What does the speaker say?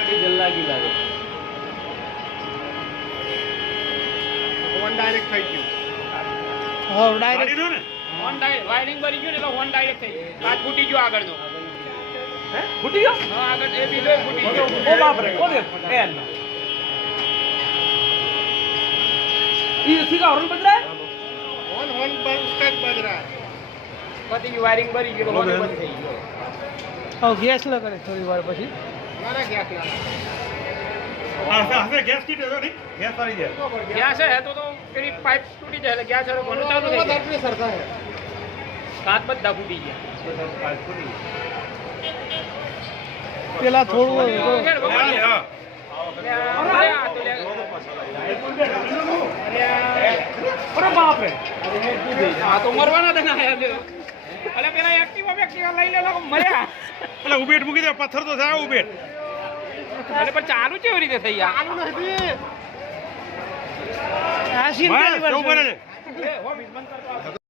Diesel લાગી લાગે one direct થઈ ગયું હા ડાયરેક્ટ ગાડીનો ને વન ડાયરેક્ટ વાયરિંગ બની ગયું ને એટલે વન ડાયરેક્ટ થઈ ગયું કાચ ફૂટી ગયો આગળનો હે ફૂટી ગયો હા આગળ એ બીજો ફૂટી ગયો ઓ બાપ રે કોને એન ઈ સીધા હોર્ન બજરાય વન વન પર उसका बज रहा है પતી ગયું વાયરિંગ બની ગયું હોર્ન બંધ થઈ ગયો હવે ગેસ ન કરે થોડી વાર પછી हमारा क्या प्लान હવે ગેસ કીટ હતો નહીં ગેસ આવી જાય ગેસ હે તો પેલી પાઇપ તૂટી જાય એટલે ગેસ હરો ઘણું ચાલુ થઈ है જાય सरता है કાચ બધા ફૂટી ગયા પેલા થોડું હા અરે બાપ રે આ તો મરવાના દના આયા અલે પેલા એક્ટિવા લઈ લે લોકો મર્યા એટલે ઉભેટ મૂકી દે પથ્થર તો થાય ઉભેટ અલે પણ ચાલુ કેવી રીતે થઈ ગયા चालू नहीं આ સીન બસ પહેલી વાર કેવું બને જોયું. છે? હો બીજ બંધ કરતો